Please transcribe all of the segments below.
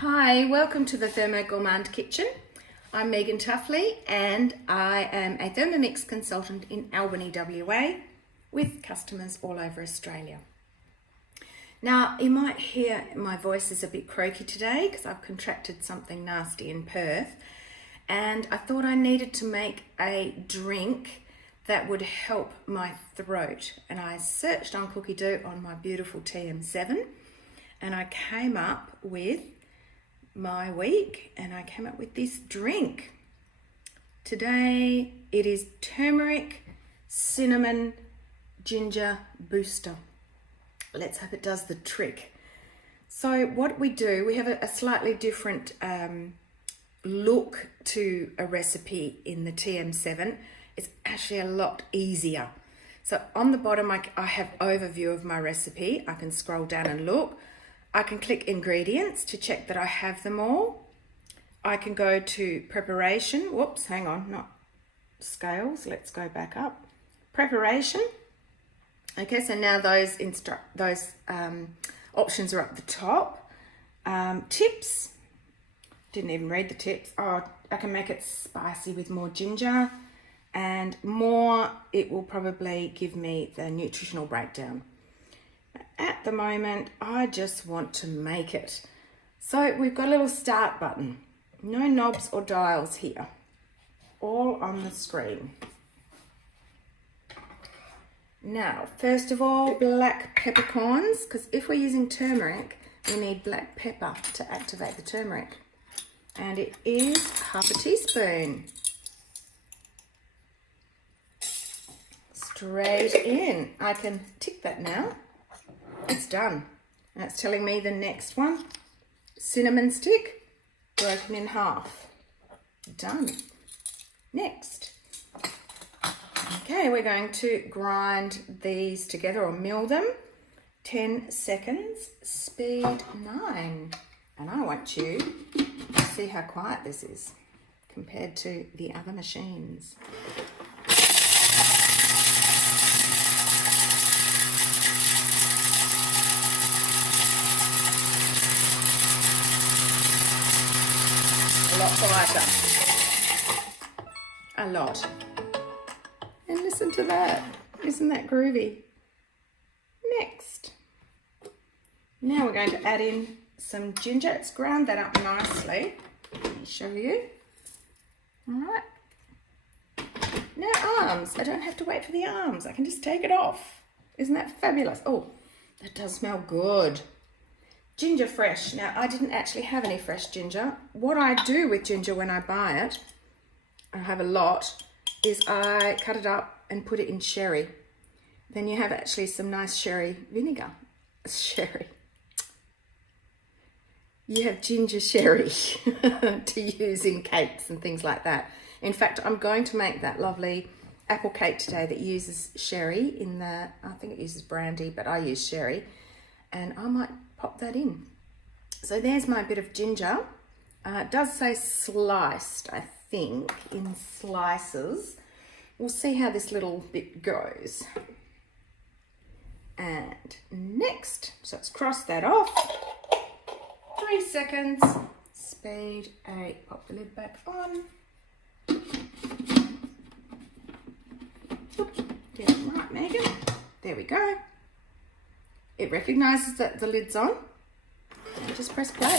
Hi, welcome to the Thermo Gourmand Kitchen. I'm Megan Tuffley and I am a Thermomix consultant in Albany, WA with customers all over Australia. Now, you might hear my voice is a bit croaky today because I've contracted something nasty in Perth, and I thought I needed to make a drink that would help my throat. And I searched on Cookdioo on my beautiful TM7 and I came up with my week and I came up with this drink. Today it is turmeric, cinnamon, ginger booster. Let's hope it does the trick. So what we do, we have a slightly different look to a recipe in the TM7. It's actually a lot easier. So on the bottom I have overview of my recipe. I can scroll down and look. I can click ingredients to check that I have them all. I can go to preparation. Whoops, hang on, not scales. Let's go back up. Preparation. Okay, so now those options are up the top. Tips. Didn't even read the tips. Oh, I can make it spicy with more ginger and more. It will probably give me the nutritional breakdown. At the moment, I just want to make it. So we've got a little start button. No knobs or dials here. All on the screen. Now, first of all, black peppercorns, because if we're using turmeric, we need black pepper to activate the turmeric. And it is half a teaspoon. Straight in. I can tick that now. It's done. And it's telling me the next one, cinnamon stick, broken in half. Done. Next. Okay, we're going to grind these together or mill them. 10 seconds, speed 9. And I want you to see how quiet this is compared to the other machines. A lot quieter. A lot. And listen to that. Isn't that groovy? Next. Now we're going to add in some ginger. It's ground that up nicely. Let me show you. All right. Now arms. I don't have to wait for the arms. I can just take it off. Isn't that fabulous? Oh, that does smell good. Ginger fresh. Now, I didn't actually have any fresh ginger. What I do with ginger when I buy it, I have a lot, is I cut it up and put it in sherry. Then you have actually some nice sherry vinegar. Sherry. You have ginger sherry to use in cakes and things like that. In fact, I'm going to make that lovely apple cake today that uses sherry in the, I think it uses brandy, but I use sherry. And I might pop that in. So there's my bit of ginger. It does say sliced, I think, in slices. We'll see how this little bit goes. And next, so let's cross that off. 3 seconds, speed 8. Pop the lid back on. Oops, get it right, Megan. There we go. It recognises that the lid's on. And just press play. I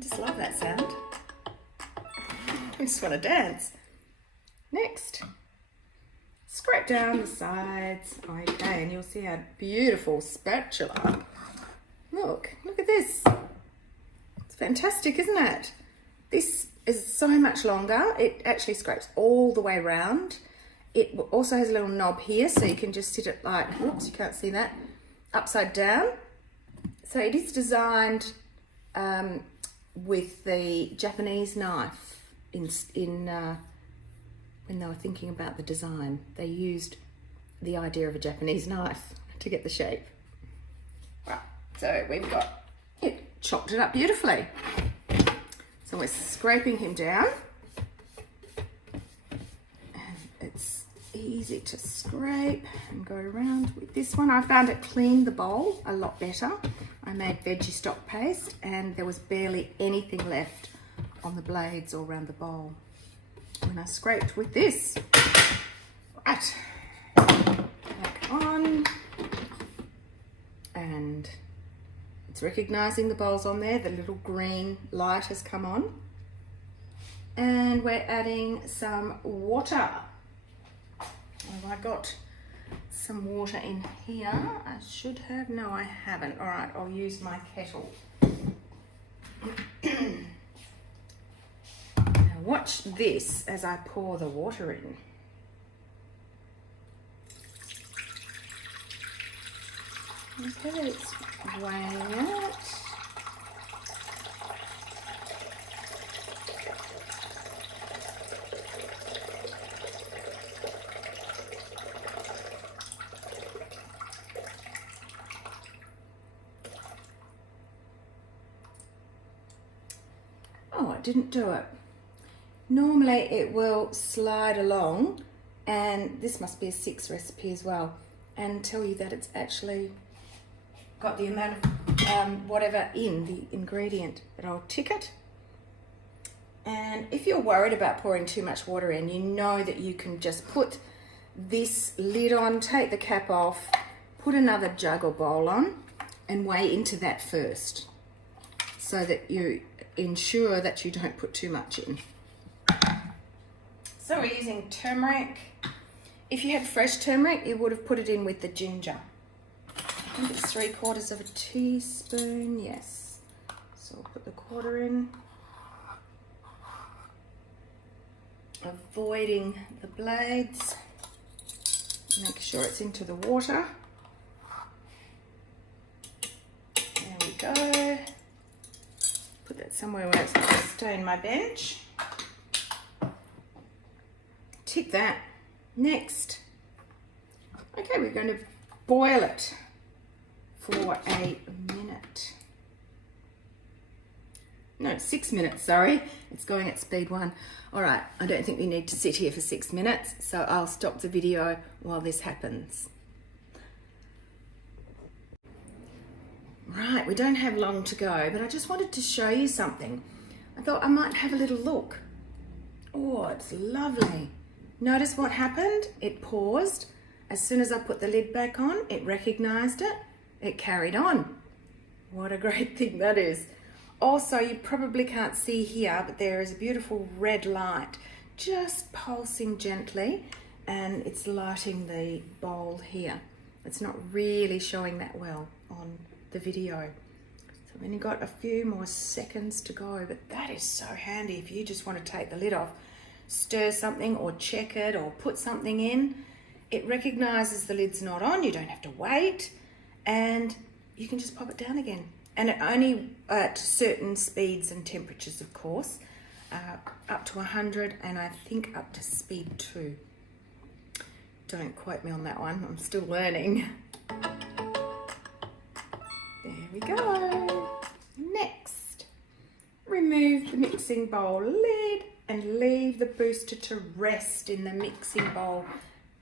just love that sound. I just want to dance. Next. Scrape down the sides. Okay, and you'll see our beautiful spatula. Look at this. It's fantastic, isn't it? This is so much longer. It actually scrapes all the way around. It also has a little knob here, so you can just sit it like, whoops, you can't see that, upside down. So it is designed with the Japanese knife when they were thinking about the design. They used the idea of a Japanese knife to get the shape. Right, so we've got it, chopped it up beautifully. So we're scraping him down, and it's easy to scrape and go around with this one. I found it cleaned the bowl a lot better. I made veggie stock paste and there was barely anything left on the blades or around the bowl when I scraped with this. Right, back on, and it's recognizing the bowls on there. The little green light has come on, and we're adding some water. Have I got some water in here? I should have. No, I haven't. All right, I'll use my kettle. Now watch this as I pour the water in. Okay, it's weighing it. Oh, I didn't do it. Normally it will slide along, and this must be a 6 recipe as well, and tell you that it's actually got the amount of whatever in the ingredient. But I'll tick it. And if you're worried about pouring too much water in, you know that you can just put this lid on, take the cap off, put another jug or bowl on, and weigh into that first, so that you ensure that you don't put too much in. So we're using turmeric. If you had fresh turmeric, you would have put it in with the ginger. I think it's 3/4 teaspoon, yes. So I'll put the 1/4 in. Avoiding the blades. Make sure it's into the water. There we go. Put that somewhere where it's not going to stain my bench. Tick that. Next. Okay, we're going to boil it for a minute. No, 6 minutes, sorry. It's going at speed 1. All right, I don't think we need to sit here for 6 minutes, so I'll stop the video while this happens. Right, we don't have long to go, but I just wanted to show you something. I thought I might have a little look. Oh, it's lovely. Notice what happened? It paused. As soon as I put the lid back on, it recognized it. It carried on. What a great thing that is. Also, you probably can't see here, but there is a beautiful red light just pulsing gently, and it's lighting the bowl here. It's not really showing that well on the video. So we've only got a few more seconds to go, but that is so handy if you just want to take the lid off, stir something or check it or put something in. It recognizes the lid's not on, you don't have to wait, and you can just pop it down again. And it only at certain speeds and temperatures, of course, up to 100, and I think up to speed 2. Don't quote me on that one, I'm still learning. There we go. Next, remove the mixing bowl lid and leave the booster to rest in the mixing bowl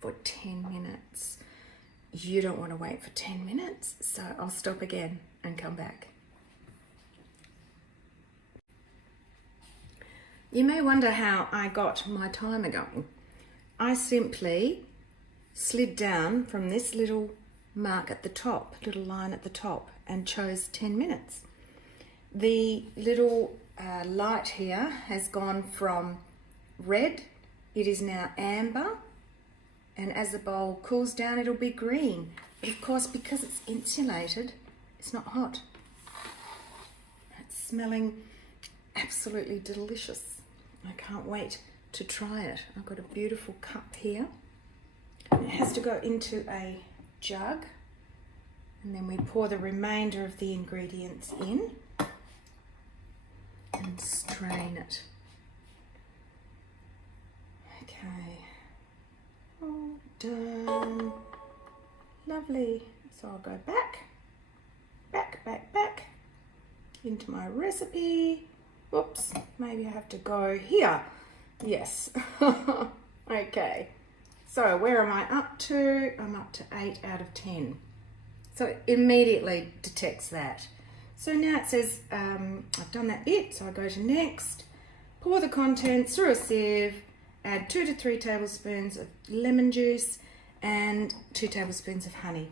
for 10 minutes. You don't want to wait for 10 minutes, so I'll stop again and come back. You may wonder how I got my timer going. I simply slid down from this little mark at the top, little line at the top, and chose 10 minutes. The little light here has gone from red, it is now amber, and as the bowl cools down it'll be green. But of course, because it's insulated, it's not hot. It's smelling absolutely delicious. I can't wait to try it. I've got a beautiful cup here. It has to go into a jug, and then we pour the remainder of the ingredients in and strain it. Okay, all done. Lovely. So I'll go back into my recipe. Whoops, maybe I have to go here. Yes. Okay, So where am I up to? I'm up to 8 out of 10. So it immediately detects that. So now it says, I've done that bit, so I go to next, pour the contents through a sieve, add 2 to 3 tablespoons of lemon juice and 2 tablespoons of honey.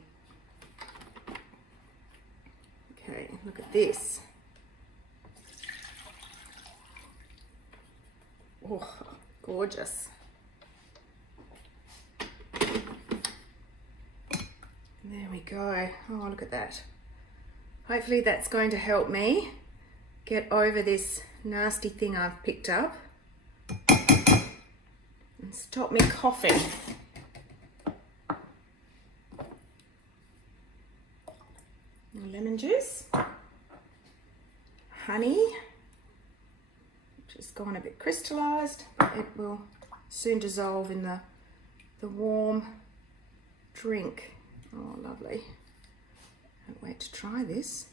Okay, look at this. Oh, gorgeous. There we go. Oh, look at that. Hopefully that's going to help me get over this nasty thing I've picked up and stop me coughing. Lemon juice, honey, which has gone a bit crystallized, but it will soon dissolve in the warm drink. Oh, lovely. Can't wait to try this.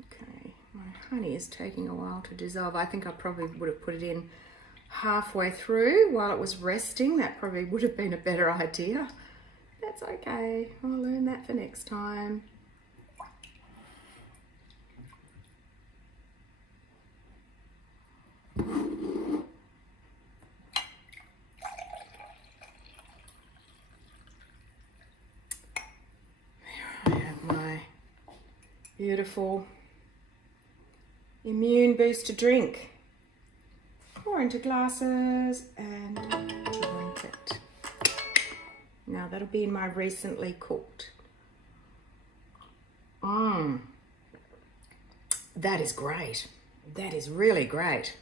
Okay, my honey is taking a while to dissolve. I think I probably would have put it in halfway through while it was resting. That probably would have been a better idea. That's okay. I'll learn that for next time. Beautiful immune booster drink. Pour into glasses and drink it. Now that'll be in my recently cooked. That is great. That is really great.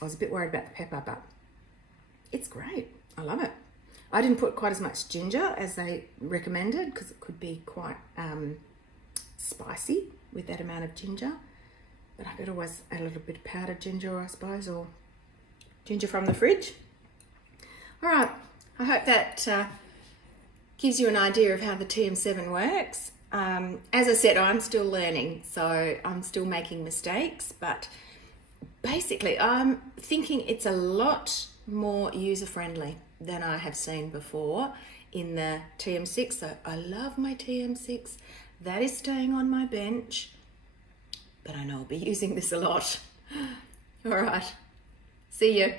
I was a bit worried about the pepper, but it's great. I love it. I didn't put quite as much ginger as they recommended because it could be quite spicy with that amount of ginger, but I could always add a little bit of powdered ginger, I suppose, or ginger from the fridge. All right, I hope that gives you an idea of how the TM7 works. As I said, I'm still learning, so I'm still making mistakes, but basically I'm thinking it's a lot more user-friendly than I have seen before in the TM6. So I love my TM6. That is staying on my bench, but I know I'll be using this a lot. All right, see you.